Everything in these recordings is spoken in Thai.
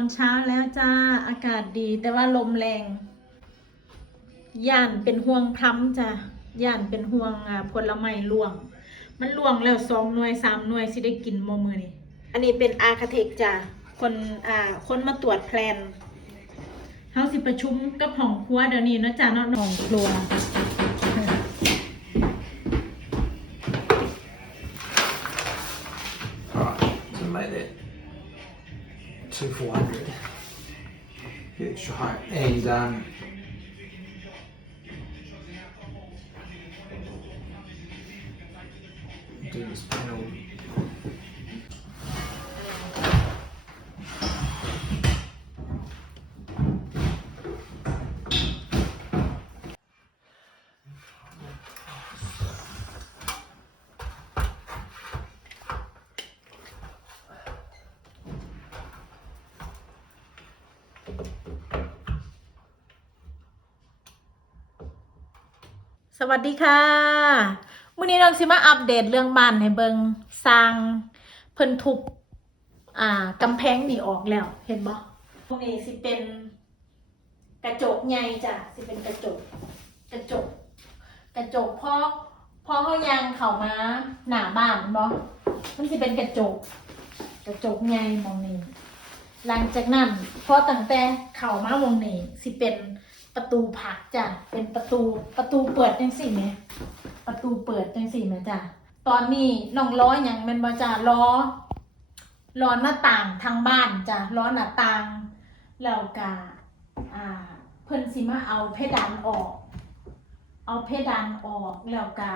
อนเช้าแล้วจ้าอากาศดี แต่ว่าลมแรงย่านเป็นห่วงพล้ำจ้ะย่านเป็นห่วงอ่าผลไม้ล่วง มันล่วงแล้วสองหน่วยสามหน่วยสิได้กินโมมือนี่อันนี้เป็นอาคาเทคจ้ะคนอ่าคนมาตรวจแพลนเฮาสิประชุมกับห้องครัวเดี๋ยวนี้เนาะจ้ะเนาะห้องครัว And um สวัสดีค่ะมื้อนี้น้องสิมาอัปเดตเรื่องบ้านให้เบิงสร้างเพิ่นทุบอ่ากำแพงนี่ออกแล้ว เห็นบ่ตรงนี้สิเป็นกระจกใหญ่จ้ะสิเป็นกระจก กระจก กระจกพอพอเขายางเข้ามาหน้าบ้านบ่มันสิเป็นกระจก กระจกใหญ่มองนี้ หลังจากนั้นพอตั้งแต่เข้ามาวงนี้สิเป็น ประตูผักจ้ะเป็นประตูประตูเปิดจังสี่ไหมประตูเปิดจังสี่ไหมจ้ะตอนนี้น้องล้ออย่างแมันบ่จ้ะล้อล้อหน้าต่างทางบ้านจ้ะล้อหน้าต่างแล้วก็อ่าเพิ่นสิมาเอาเพดานออก เอาเพดานออกแล้วก็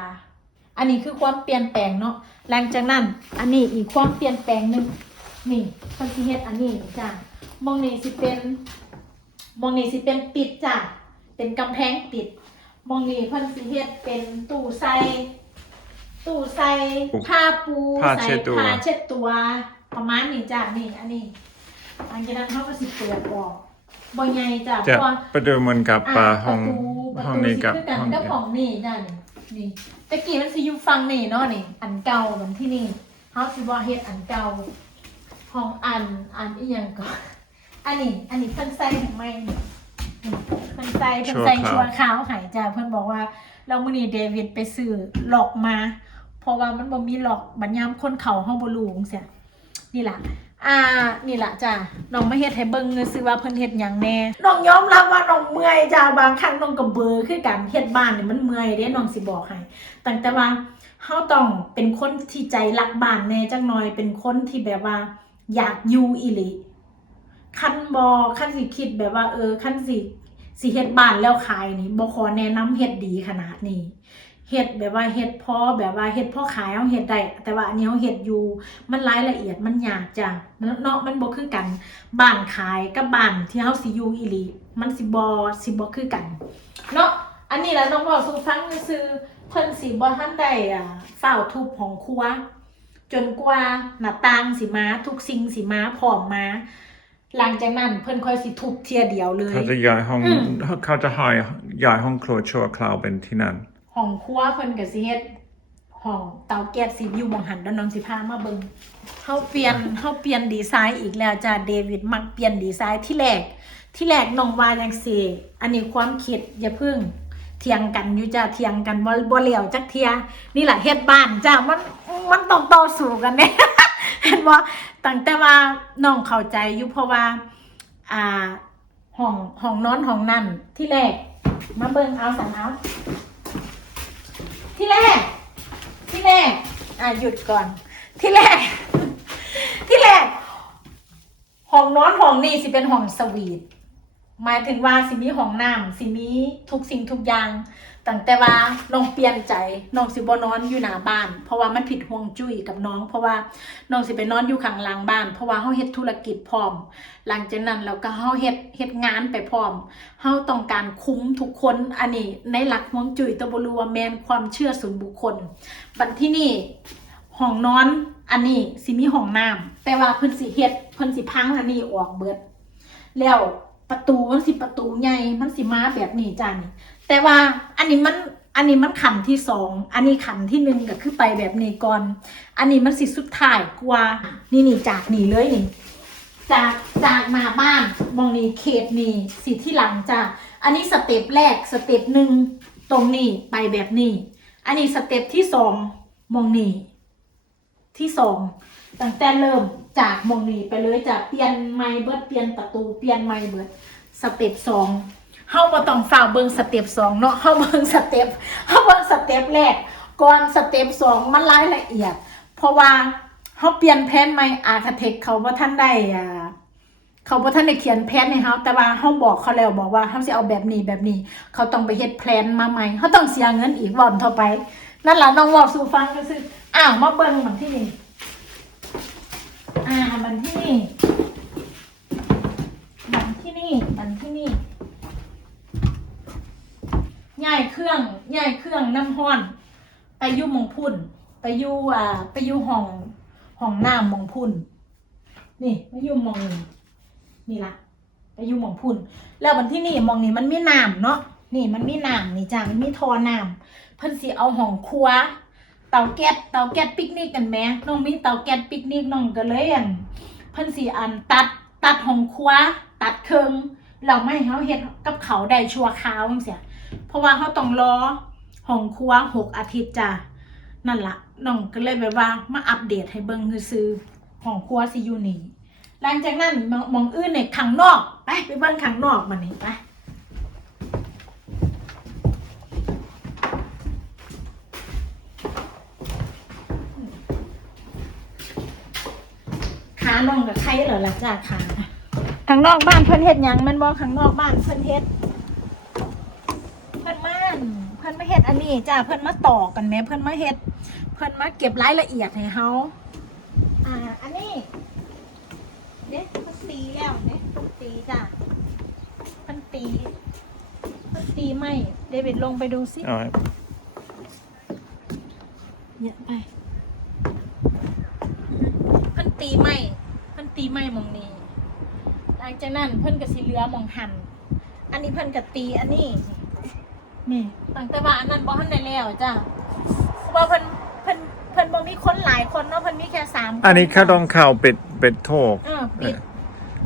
อันนี้คือความเปลี่ยนแปลงเนาะหลังจากนั้น อันนี้อีกความเปลี่ยนแปลงหนึ่งนี่เพิ่นสิเฮ็ดอันนี้จ้ะมองนี่สิเป็น มองนี่สิเป็นปิดจ้ะ เป็นกำแพงปิดมองนี่เพิ่นสิเฮ็ดเป็นตู้ใส่ตู้ใส่ผ้าปูผ้าใส่เช็ดตัว ผ้าเช็ดตัว ประมาณนี้จ้ะนี่อันนี้หลังจากนั้นเขาก็สิเปิดออกบ่ใหญ่จ้ะเพจะราะว่า ประดูเหมือนกับปลาห้องประตูห้องนี้กับประตูสิคือกันห้องกับนี้ของนี่จ้ะนี่นี่ตะกี้มันสิอยู่ฝั่งนี่เนาะนี่ อันเก่าเหมือนที่นี่เฮาสิบ่เฮ็ดอันเก่าของอันอันอีหยังก่อน อันนี้ อันนี้เพิ่นใส่ทำไมนี่นี่เพิ่นใส่เพิ่นใส่ชั่ชัววร์คราวขาวใหายจ้ะเพิ่นบอกว่า เรามื้อนี้เดวิดไปซื้อหลอกมา เพราะว่ามันบ่มีหลอกบัดยามคนเขาเฮาบ่รู้จังซี่นี่ล่ะอ่า นี่ล่ะจ้ะน้องมาเฮ็ดให้เบิ่งซื่อว่าเพิ่นเฮ็ดหยังแน่น้องยอมรับว่าน้องเมื่อยจ้ะบางครั้งน้องก็เบื่อคือกันเฮ็ดบ้านนี่มันเมื่อยเด้น้องสิบอกให้ตั้งแต่ว่าเฮาต้องเป็นคนที่ใจรักบ้านแน่จักหน่อยเป็นคนที่แบบว่า อยากอยู่อีหลี คันบอคันสิคิดแบบว่า เออคันสิสิเฮ็ดบ้านแล้วขายนี่บ่ขอแนะนำเฮ็ดดีขนาดนี้เฮ็ดแบบว่าเฮ็ดพอแบบว่าเฮ็ดพอขายเอาเฮ็ดได้แต่ว่าอันนี้เฮาเฮ็ดอยู่มันรายละเอียดมันยากจ้ะเนาะมันบ่คือกันบ้านขายกับบ้านที่เฮาสิอยู่อีหลีมันสิบ่สิบ่คือกัน เนาะอันนี้แหละน้องบอกสู่ฟังซื่อเพิ่นสิบ่ทันได้อ่าฝ้าวทุบของครัว จนกว่าหน้าต่างสิมาทุกสิ่งสิมาพร้อมมา หลังจากนั้นเพิ่นค่อยสิทุบเทียเดียวเลย เขาจะย้ายห้องอืม เขาจะย้ายย้ายห้องครัวชั่วคราวเป็นที่นั่น ห้องครัวเพิ่นก็สิเฮ็ดห้องเตาแก๊สสิอยู่บ่หันแล้วน้องสิพามาเบิ่งเฮาเปลี่ยนเฮาเปลี่ยนดีไซน์อีกแล้วจ้ะเดวิดมักเปลี่ยนดีไซน์ที่แรก ที่แรกน้องว่าจังซี่อันนี้ความคิดอย่าเพิ่งเถียงกันอยู่จ้ะเถียงกันบ่บ่แล้วจักเทียนี่แหละเฮ็ดบ้านจ้ะมันมันต้องต่อสู้กันเนี่ย เห็นบ่ตั้งแต่ว่าน้องเข้าใจอยู่เพราะว่า อ่าห้องห้องนอนห้องนั่นที่แรก มาเบิ่งเอาสันเอาที่แรก ที่แรก อ่าหยุดก่อน ที่แรก ที่แรกห้องนอนห้องนี้สิเป็นห้องสวีทหมายถึงว่าสิมีห้องน้ำสิมีทุกสิ่งทุกอย่าง ตั้งแต่ว่าน้องเปลี่ยนใจน้องสิบนอนอยู่หน้าบ้าน เพราะว่ามันผิดห่วงจุ้ยกับน้อง เพราะว่าน้องสิไปนอนอยู่ข้างหลังบ้าน เพราะว่าเฮาเฮ็ดธุรกิจพร้อม หลังจากนั้นเราก็เฮาเฮ็ดเฮ็ดงานไปพร้อมเฮาต้องการคุ้มทุกคนอันนี้ในหลักห่วงจุ้ยตะบ่รู้ว่าแม่นความเชื่อส่วนบุคคล บัดที่นี่ห้องนอนอันนี้สิมีห้องน้ำแต่ว่าเพิ่นสิเฮ็ดเพิ่นสิพังอันนี้ออกเบิดแล้ว ประตูมันสิประตูใหญ่มันสิมาแบบนี้จ้านี่แต่ว่าอันนี้มันอันนี้มันขันที่สอง อันนี้ขันที่หนึ่งก็คือไปแบบนี้ก่อน อันนี้มันสิสุดท้ายกว่า นี่นี่จากนี่เลยนี่ จากจากหน้าบ้านมองนี่เขตนี่สีที่หลังจ้ะอันนี้สเต็ปแรกสเต็ปหนึ่งตรงนี้ไปแบบนี้ อันนี้สเต็ปที่สองมองนี่ ที่สองตั้งแต่เริ่มจากมองนี่ไปเลยจากเปลี่ยนไม้เบิดเปลี่ยนประตูเปลี่ยนไม้เบิดสเต็ปสองเฮาบ่ต้องฝ่าเบิ่งสเต็ปสองเนาะเฮาเบิ่งสเต็ปเฮาเบิ่งสเต็ปแรกก่อนสเต็ปสองมันรายละเอียด เพราะว่าเขาเปลี่ยนแผนใหม่อาร์เคเทคเขาว่าท่านได้อ่าเขาว่ท่านได้เขียนแผนให้เขาแต่ว่าเขาบอกเขาแล้วบอกว่าเขาจะเอาแบบนี้แบบนี้ เขาต้องไปเฮ็ดแผนมาใหม่เขาต้องเสียเงินอีกวอนเท่าไป นั่นแหละน้องบอกสู่ฟังก็คือ อ้าวมาเบิ่งมันที่นี่อ่ามันที่นี่มันที่นี่มันที่นี่ย้ายเครื่องย้ายเครื่องน้ำห้อน ไปอยุ่หมองพุ่น ไปอยู่อ่าไปอยู่ห้องห้องน้ำหมองพุ่น นี่ไปอยู่หมองนี่นี่ละไปอยู่หมองพุ่น แล้ววันที่นี่หมองนี่มันมีน้ำเนาะนี่มันมีน้ำนี่จ้ามันมีทอน้ำเพิ่นสิเอาห้องครัว เตาแก๊สเตาแก๊สปิกนิกกันแหมน้องมีเตาแก๊สปิกนิกน้องก็เลยอันเพิ่นสิอันตัดตัดห้องครัวตัดเครื่องเราไม่ให้เขาเฮ็ดกับเขาได้ชัวคราวจังซี่เพราะว่าเขาต้องรอห้องครัวหกอาทิตย์จ้านั่นละน้องก็เลยแบบว่ามาอัปเดตให้เบิ่งคือซื้อของครัวซิอยูนี่หลังจากนั้นมองอื่นในขังนอกไปไปเบิ่งขังนอกมานี่ไป ขาน้องกับใครเหรอล่ะจ้าขาข้างนอกบ้านเพิ่นเฮ็ดหยังแมันบ่ข้างนอกบ้านเพิ่นเฮ็ด เพิ่นมาอั่นเพิ่นมาเฮ็ดอันนี้จ้าเพิ่นมาต่อกันแหม่เพิ่นมาเฮ็ด เพิ่นมาเก็บรายละเอียดให้เฮาอ่า อันนี้เด้เพิ่นตีแล้วเด้เพิ่นตีจ้าเพิ่นตีเพิ่นตีไม่เดวิดลงไปดูสิ All right. เนี่ยไปเพิ่นตีไม่เพิ่น ตีไม่หมองนี้หลังจากนั้นเพิ่นก็สิเหลือหมองหัน อันนี้เพิ่นก็ตีอันนี้นี่ตั้งแต่ว่าอันนั้นบ่ทันได้แล้วจ้ะเพราะว่าเพิ่นเพิ่นเพิ่นบ่มีคนหลายคนเนาะเพิ่นมีแค่สามคอันนี้เขาต้องเข้าปิดปิดโทกเออปิด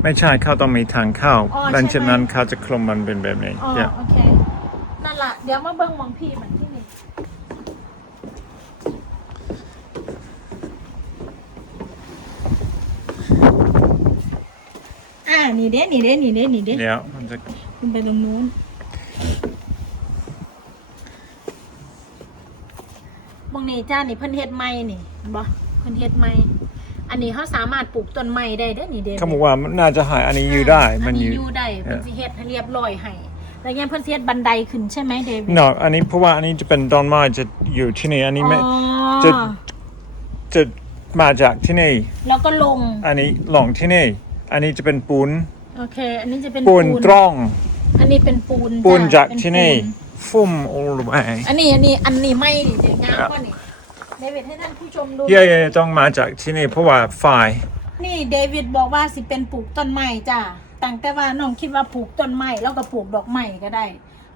ไม่ใช่เขาต้องมีทางเข้าอ๋อหลังจากใช่ไหมนั้นเขาจะคลุมมันเป็นแบบนี้อ๋อเนี่ยโอเค นั่นล่ะ เดี๋ยวมาเบิ่งหมองพี่มันที่ นี่อ่านี่เด้นี่เด้นี่เด้นี่เด้เดี๋ยวมันจะคุณไปตรงนู้น มองนี่จ้า นี่เพิ่นเฮ็ดไม้นี่เห็นบ่เพิ่นเฮ็ดไม้อันนี้เขาสามารถปลูกต้นไม้ได้เด้อนี่เด้เขาบอกว่ามันน่าจะหายอันนี้อยู่ได้มันอัอยู่อยู่ได้เพิ่นสิเฮ็ดให้เรียบร้อยให้แล้วยังเพิ่นสิเฮ็ดบันไดขึ้นใช่ไหมเดวิดนอกอันนี้เพราะว่าอันนี้จะเป็นต้นไม้จะอยู่ที่นี่อันนี้ไม่อ๋อจะจะมาจากที่นี่ แล้วก็ลง อันนี้หลงที่นี่ อันนี้จะเป็นปูนโอเค อันนี้จะเป็นปูนตรงอันนี้เป็นปูนปูนจ้ะจากเป็นที่นี่ปูฟุ่ม all the way อันนี้อันนี้อันนี้ไม่ดิเดี๋ยวงามกว่านี่เดวิดให้ท่านผู้ชมดูเย่ๆต้องมาจากที่นี่เพราะว่าไฟนี่เดวิดบอกว่าสิเป็นปลูกต้นไม้จ้ะตั้งแต่ว่าน้องคิดว่าปลูกต้นไม้แล้วก็ปลูกดอกไม้ก็ได้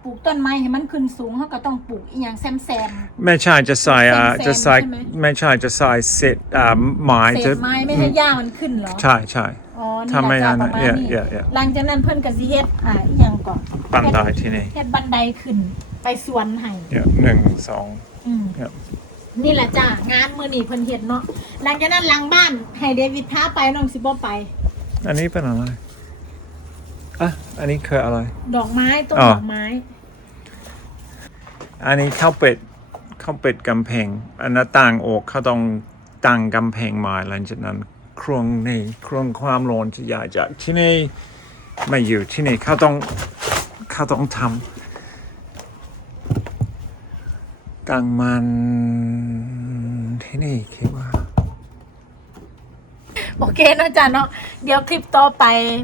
ปลูกต้นไม้ให้มันขึ้นสูงเขาก็ต้องปลูกอีหยังแซมแซมไม่ใช่จะใส่อ่าแซมๆจะใส่ใช่ไหมไม่ใช่จะใส่เศษอ่าไม้เศจะษไม้ไม่ให้หญ้ามันขึ้นเหรอใช่ใช่ อ๋อนี่ทำไม่แหละงั้จ้ะนประมาณเนี่ยนี้เนี่ยเนี่ยหลังจากนั้นเพิ่นก็สิเฮ็ดอ่าอีหยังก่อนบันไดที่นี่เฮ็ดบันไดขึ้น ไปสวนให้เนี่ยหนึ่งสองอืมครับนี่แหละจ้ะงานมื้อนี้เพิ่นเฮ็ดเนาะหลังจากนั้นหลังบ้านให้เดวิดพาไปน้องสิบ่ไป อันนี้เป็นอะไรอะอันนี้คืออะไร ดอกไม้ต้นอ๋อดอกไม้ อันนี้เข้าเป็ดเข้าเป็ดกำแพงอันหน้าต่างออกเขาต้องตั้งกำแพงมาหลังจากนั้น เครื่องนี่เครื่องความร้อนจะใหญ่จากที่นี่ไม่อยู่ที่นี่เขาต้องเขาต้องทำตั้งมันที่นี่คิดว่า โอเคเนาะจ้ะเนาะเดี๋ยวคลิปต่อไป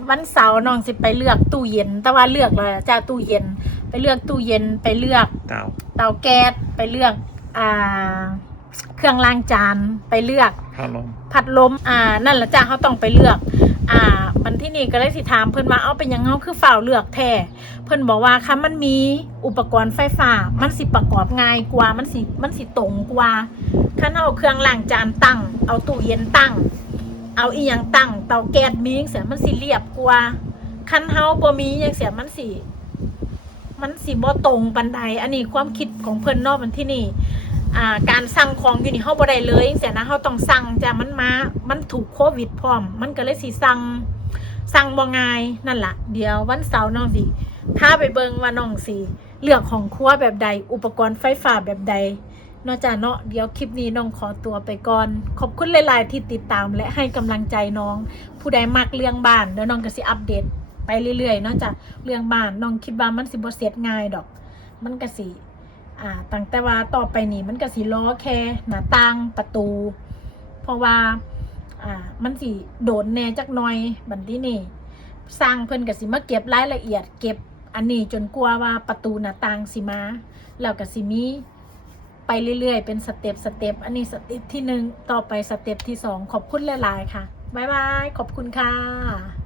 วันเสาร์น้องสิไปเลือกตู้เย็น แต่ว่าเลือกเลยจ้าตู้เย็น ไปเลือกตู้เย็นไปเลือกดาวเตาแก๊สไปเลือก อ่าเค รื่องล้างจานไปเลือก พัดลมพัดลมอ่านั่นแหละจ้าเขาต้องไปเลือก อ่ามันที่นี่ก็เลยสิถามเพิ่นว่าเอาเป็นหยังเฮาคือฝ่าวเลือกแท้เพิ่นบอกว่าคันมันมีอุปกรณ์ไฟฟ้า มันสิประกอบง่ายกว่ามันสิมันสิตรงกว่าคันเอาเครื่องล้างจานตั้ง เอาตู้เย็นตั้ง เอาอีหยังตั้ง เตาแก๊สมีจังซี่มันสิเรียบกว่าคันเฮาบ่มีจังซี่มันสิมันสิบ่ตรงปานใดอันนี้ความคิดของเพิ่นเนาะมันที่นี่ อ่าการสั่งของอยู่นี่เฮาบ่ได้เลยจังซี่นะเฮาต้องสั่งจ้ะมันมา มันถูกโควิดพร้อม มันก็เลยสิสั่งสั่งบ่ง่ายนั่นล่ะ เดี๋ยววันเสาร์น้องสิพาไปเบิงว่าน้องสิเลือกของครัวแบบใด อุปกรณ์ไฟฟ้าแบบใดเนอกจากเนาะเดี๋ยวคลิปนี้น้องขอตัวไปก่อน ขอบคุณหลาย ๆ ที่ติดตามและให้กำลังใจน้อง ผู้ใดมักเรื่องบ้านเดี๋ยวน้องก็สิอัปเดตไปเรื่อยๆเนอกจากเรื่องบ้านน้องคิดว่ามันสิบ่เสร็จง่ายดอก มันก็สิ อ่าตั้งแต่ว่าต่อไปนี้มันก็สิล้อแค่หน้าต่างประตู เพราะว่าอ่ามันสิโดนแน่จักหน่อยบัดนี้นี่สร้างเพิ่นก็สิมาเก็บรายละเอียด เก็บอันนี้จนกลัวว่าประตูหน้าต่างสิมาแล้วก็สิมีไปเรื่อยๆ เป็นสเต็ปสเต็ปอันนี้สเต็ปที่หนึ่งต่อไปสเต็ปที่สองขอบคุณหลายๆค่ะ บ๊ายบาย ขอบคุณค่ะ